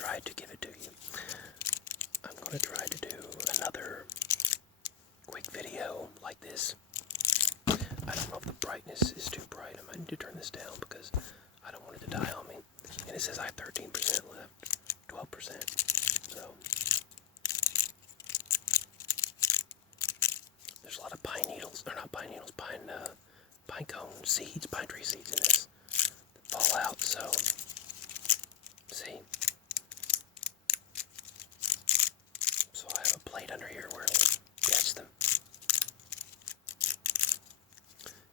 try to give it to you. I'm going to try to do another quick video like this. I don't know if the brightness is too bright. I might need to turn this down because I don't want it to die on me. And it says I have 13% left, 12%. So there's a lot of pine needles, or not pine needles, pine cone seeds, pine tree seeds in this that fall out. So see. So I have a plate under here where I'll catch them.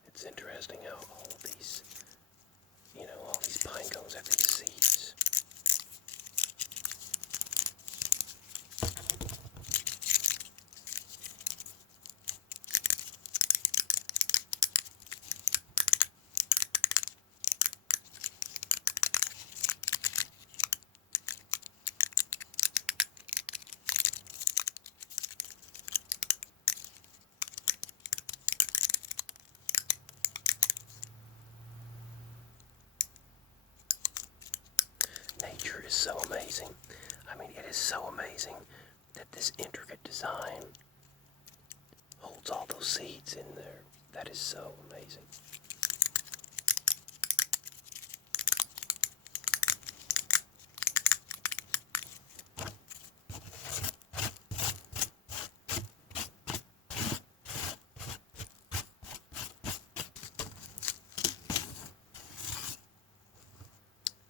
It's interesting how all of these, all these pine cones have these seeds. Nature is so amazing. I mean, it is so amazing that this intricate design holds all those seeds in there. That is so amazing.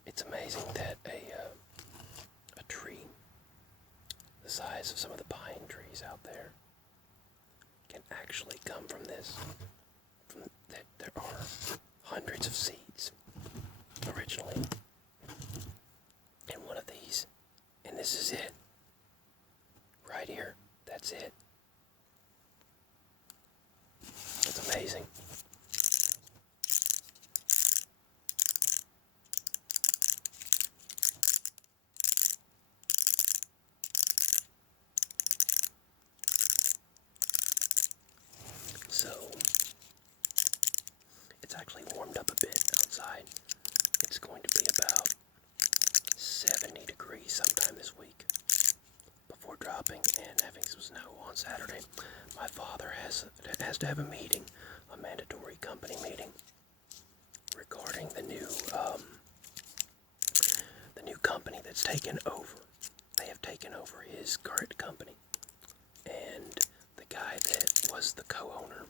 It's amazing that a tree the size of some of the pine trees out there can actually come from this. That there are hundreds of seeds originally in one of these, and this is it. Right here, that's it. It's amazing. So, it's actually warmed up a bit outside. It's going to be about 70 degrees sometime this week before dropping and having some snow on Saturday. My father has to have a meeting, a mandatory company meeting, regarding the new company that's taken over. They have taken over his current company, and the guy that was the co-owner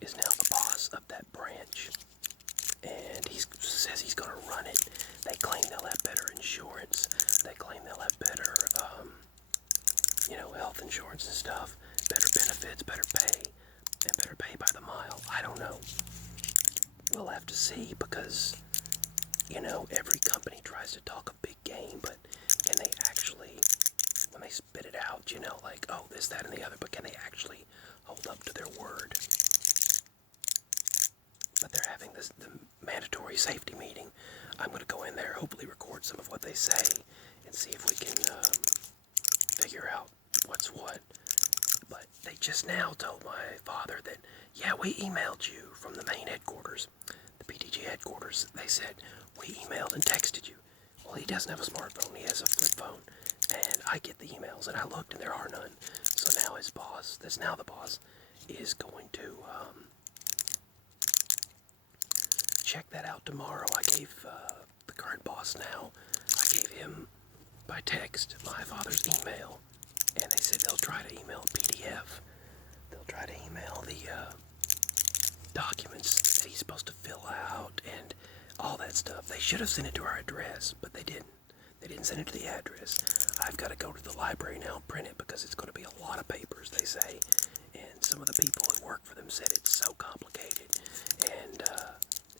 is now the boss of that branch, and he says he's going to run it. They claim they'll have better insurance. They claim they'll have better, health insurance and stuff, better benefits, better pay, and better pay by the mile. I don't know. We'll have to see because, every company tries to talk a big game, but can they actually, when they spit it out, like, oh, this, that, and the other, but can they actually hold up to their word? But they're having the mandatory safety meeting. I'm going to go in there, hopefully record some of what they say, and see if we can figure out what's what. But they just now told my father that, yeah, we emailed you from the main headquarters, the PTG headquarters. They said, we emailed and texted you. Well, he doesn't have a smartphone, he has a flip phone. And I get the emails, and I looked, and there are none. So now his boss, that's now the boss, is going to check that out tomorrow. I gave the current boss now, I gave him by text my father's email, and they said they'll try to email a PDF. They'll try to email the documents that he's supposed to fill out and all that stuff. They should have sent it to our address, but they didn't. They didn't send it to the address. I've got to go to the library now and print it because it's going to be a lot of papers, they say. And some of the people who work for them said it's so complicated. And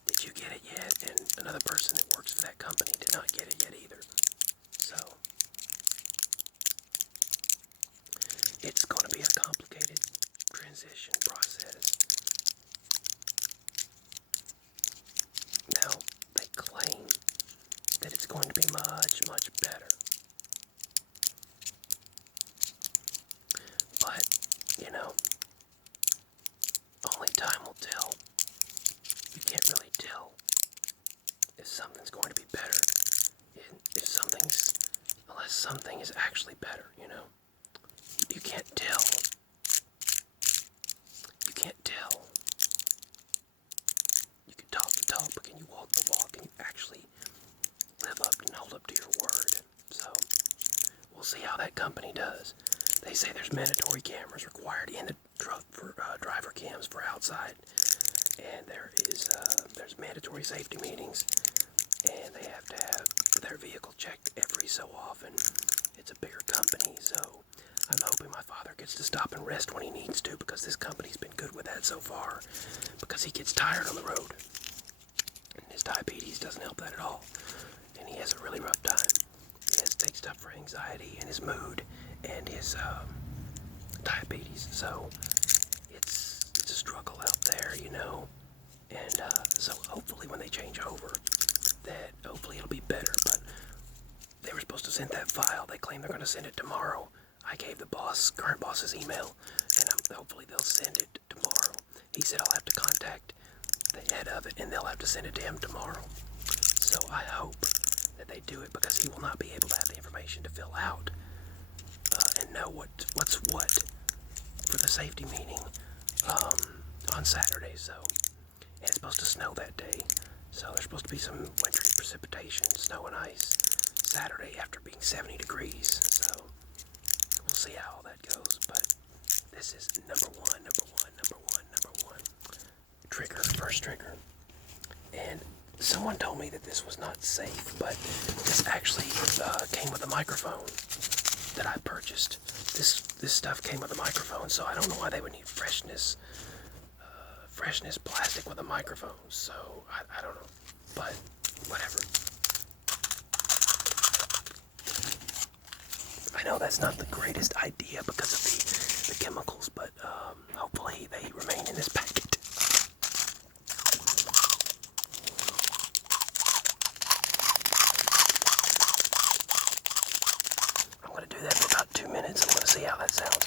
did you get it yet? And another person that works for that company did not get it yet either. So it's going to be a complicated transition process. Now, they claim that it's going to be much, much better. But, only time will tell. You can't really tell if something's going to be better. If something's, something is actually better, you know? You can't tell. You can't tell. You can talk the talk, but can you walk the walk? Can you actually live up and hold up to your word? So, we'll see how that company does. They say there's mandatory cameras required in the truck for driver cams for outside, and there's mandatory safety meetings, and they have to have their vehicle checked every so often. It's a bigger company, so I'm hoping my father gets to stop and rest when he needs to, because this company's been good with that so far, because he gets tired on the road, and his diabetes doesn't help that at all, and he has a really rough time. He has to take stuff for anxiety and his mood and his diabetes, so it's a struggle out there, you know. And so hopefully when they change over, that hopefully it'll be better. But they were supposed to send that file. They claim they're going to send it tomorrow. I gave the current boss's email, and hopefully they'll send it tomorrow. He said I'll have to contact the head of it, and they'll have to send it to him tomorrow. So I hope that they do it, because he will not be able to have the information to fill out and know what's what for the safety meeting on Saturday. So, and it's supposed to snow that day, so there's supposed to be some wintry precipitation, snow and ice Saturday after being 70 degrees. So we'll see how all that goes. But this is number one trigger, first trigger. And someone told me that this was not safe, but this actually came with a microphone that I purchased. This stuff came with a microphone, so I don't know why they would need freshness plastic with a microphone. So I don't know, but whatever. I know that's not the greatest idea because of the chemicals, but hopefully they remain in this packet. I'm going to do that for about 2 minutes. I'm going to see how that sounds.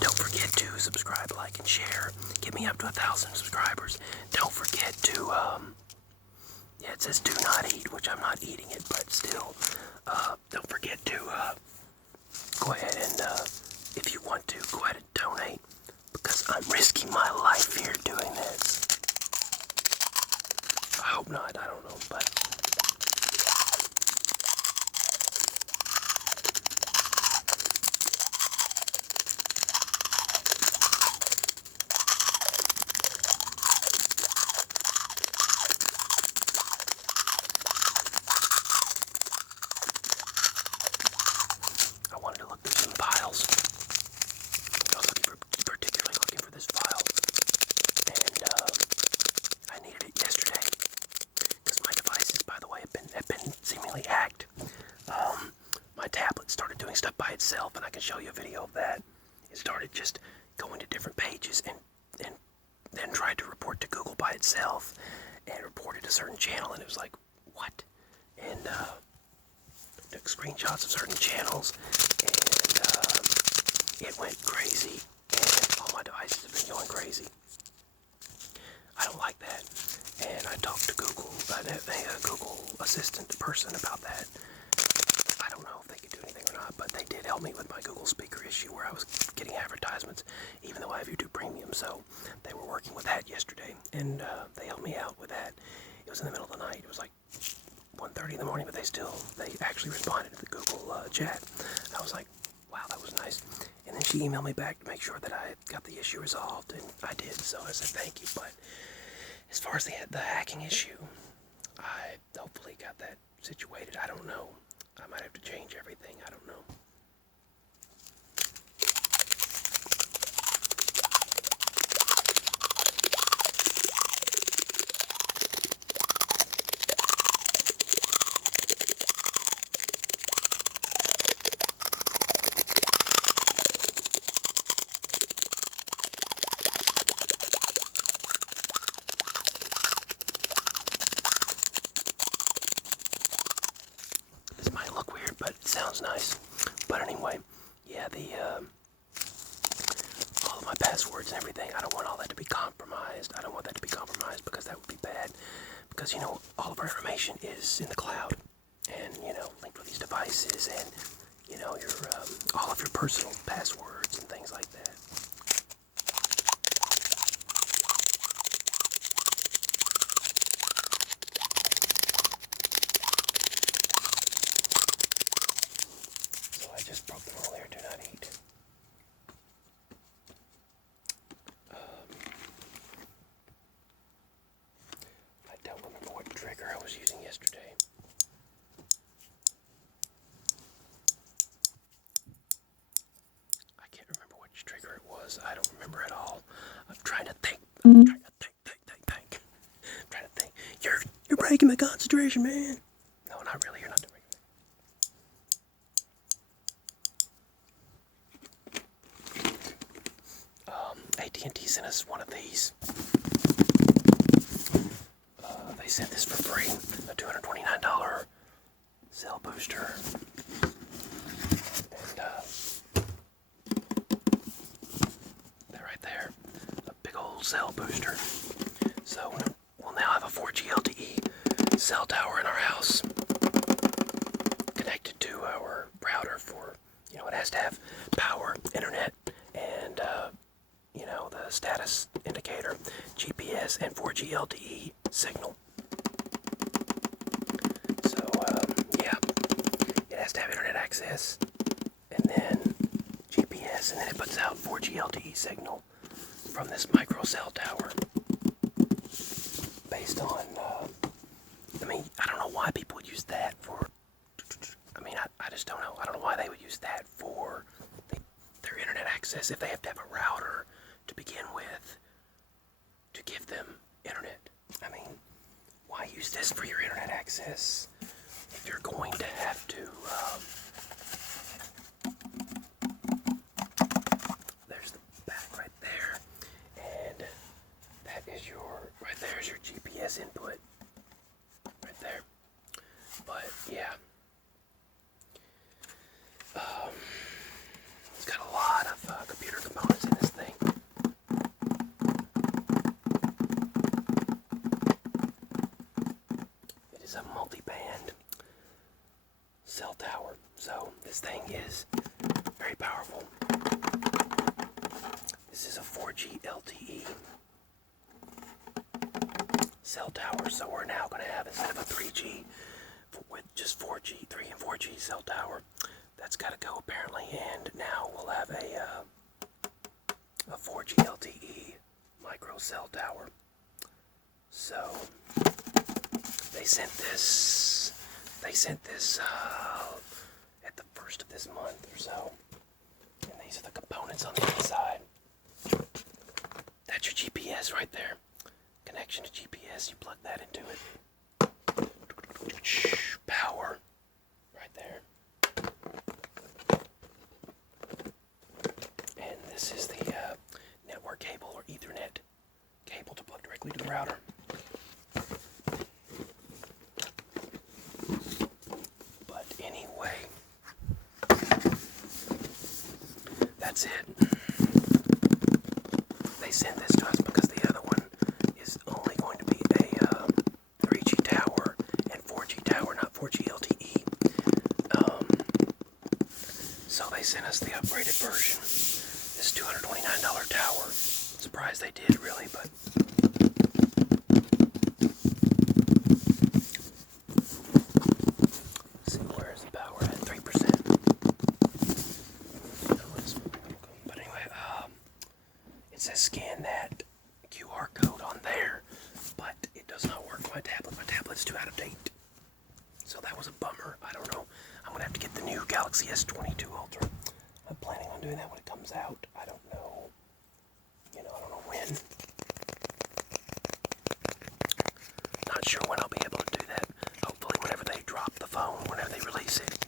Don't forget to subscribe, like, and share. Get me up to 1,000 subscribers. Don't forget to, yeah, it says do not eat, which I'm not eating it, but still, don't forget to, go ahead and, if you want to, go ahead and donate, because I'm risking my life here doing this. I hope not, I don't know, but I wanted to look through some files. I was particularly looking for this file, and I needed it yesterday because my devices, by the way, have been seemingly hacked. My tablet started doing stuff by itself, and I can show you a video of that. It started just going to different pages and then tried to report to Google by itself and reported a certain channel, and it was like, what? And took screenshots of certain channels, and it went crazy, and all my devices have been going crazy. I don't like that, and I talked to Google, a Google Assistant person about that. I don't know if they could do anything or not, but they did help me with my Google Speaker issue where I was getting advertisements, even though I have YouTube Premium, so they were working with that yesterday, and they helped me out with that. It was in the middle of the night. It was like 1:30 in the morning, but they actually responded to the Google chat. I was like, wow, that was nice. And then she emailed me back to make sure that I got the issue resolved, and I did, so I said thank you. But as far as the hacking issue, I hopefully got that situated. I don't know. I might have to change everything. I don't know. sounds nice. But anyway, yeah, all of my passwords and everything, I don't want all that to be compromised. I don't want that to be compromised because that would be bad. Because, all of our information is in the cloud. And, linked with these devices and, your all of your personal passwords and things like that. So I just broke the rule here, do not eat. I don't remember what trigger I was using yesterday. Trigger it was. I don't remember at all. I'm trying to think. I'm trying to think. I'm trying to think. You're breaking my concentration, man. No, not really. You're not doing it. AT&T sent us one of these. They sent this for free. A $229 cell booster. And there, a big old cell booster. So we'll now have a 4G LTE cell tower in our house, connected to our router for, it has to have power, internet, and the status indicator, GPS, and 4G LTE signal. So yeah, it has to have internet access, and then GPS, and then it puts out 4G LTE signal from this microcell tower based on, I don't know why people would use that for, I just don't know. I don't know why they would use that for their internet access if they have to have a router to begin with to give them internet. Why use this for your internet access if you're going to have to, there's the back right there, and there's your GPS input, right there. But yeah, it's got a lot of computer components in this thing. It is a multi-band cell tower, so this thing is very powerful. This is a 4G LTE cell tower, so we're now going to have, instead of a 3G with just 4G, 3 and 4G cell tower, that's got to go apparently, and now we'll have a 4G LTE micro cell tower. So they sent this at the first of this month or so, and these are the components on the inside. That's your GPS right there. Connection to GPS, you plug that into it. Power, right there. And this is the network cable or Ethernet cable to plug directly to the router. But anyway, that's it. They sent this to us because the other one is only going to be a 3G tower and 4G tower, not 4G LTE. So they sent us the upgraded version. This $229 tower. Surprised they did, really, but let's see, where's the power at? 3%. But anyway, it says scan that QR code on there, but it does not work on my tablet. My tablet's too out of date. So that was a bummer. I don't know. I'm going to have to get the new Galaxy S22 Ultra. I'm planning on doing that when it comes out. I don't know. I don't know when. Not sure when I'll be able to do that. Hopefully whenever they drop the phone, whenever they release it.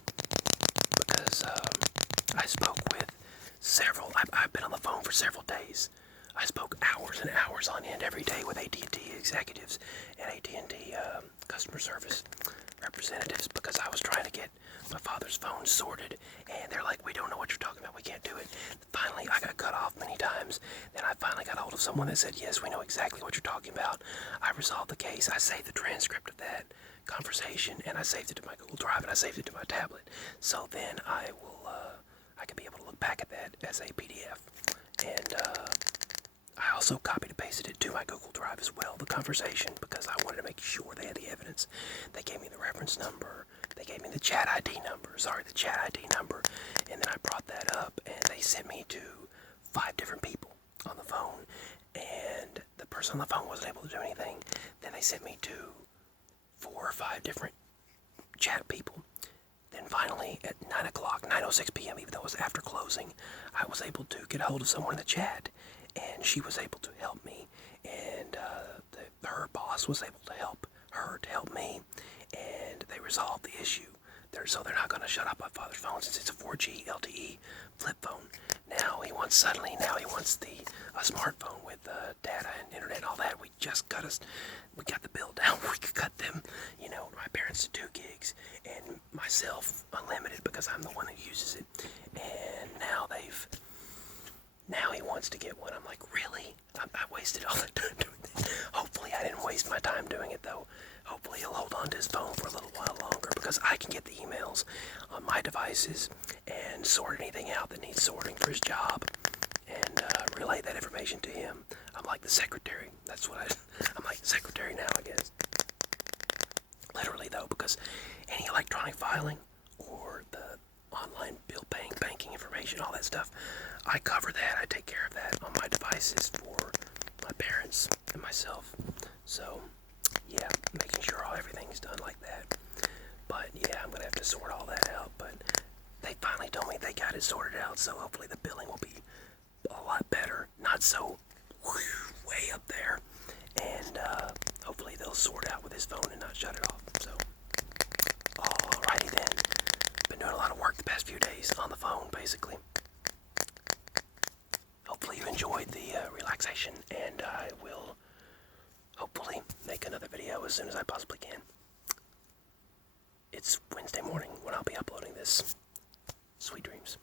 Because I spoke with several, I've been on the phone for several days. I spoke hours and hours on end every day with AT&T executives and AT&T customer service. representatives because I was trying to get my father's phone sorted, and they're like, we don't know what you're talking about, we can't do it. Finally, I got cut off many times. Then I finally got hold of someone that said, yes, we know exactly what you're talking about. I resolved the case. I saved the transcript of that conversation, and I saved it to my Google Drive, and I saved it to my tablet. So then I can be able to look back at that as a PDF. And I also copied and pasted it to my Google Drive as well, the conversation, because I wanted to make sure they had the evidence. They gave me the reference number, they gave me the chat ID number, and then I brought that up, and they sent me to 5 different people on the phone, and the person on the phone wasn't able to do anything. Then they sent me to 4 or 5 different chat people. Then finally, at 9 o'clock, 9:06 p.m., even though it was after closing, I was able to get a hold of someone in the chat, and she was able to help me, and her boss was able to help her to help me, and they resolved the issue. So they're not going to shut off my father's phone since it's a 4G LTE flip phone. Now he wants a smartphone with data and internet and all that. We got the bill down where we could cut them, my parents to 2 gigs and myself unlimited because I'm the one who uses it. And now he wants to get one. I'm like, really? I wasted all the time doing this. Hopefully I didn't waste my time doing it though. Hopefully he'll hold on to his phone for a little while longer because I can get the emails on my devices and sort anything out that needs sorting for his job and relay that information to him. I'm like the secretary. I'm like the secretary now, I guess. Literally though, because any electronic filing or the online bill paying, banking information, all that stuff, I cover that. I take care of that on my devices for my parents and myself. So yeah, making sure everything's done like that. But yeah, I'm gonna have to sort all that out. But they finally told me they got it sorted out, so hopefully the billing will be a lot better. Not so way up there. And hopefully they'll sort out with his phone and not shut it off. So, alrighty then. Been doing a lot of work the past few days on the phone, basically. Hopefully you enjoyed the relaxation, and I will hopefully make another video as soon as I possibly can. It's Wednesday morning when I'll be uploading this. Sweet dreams.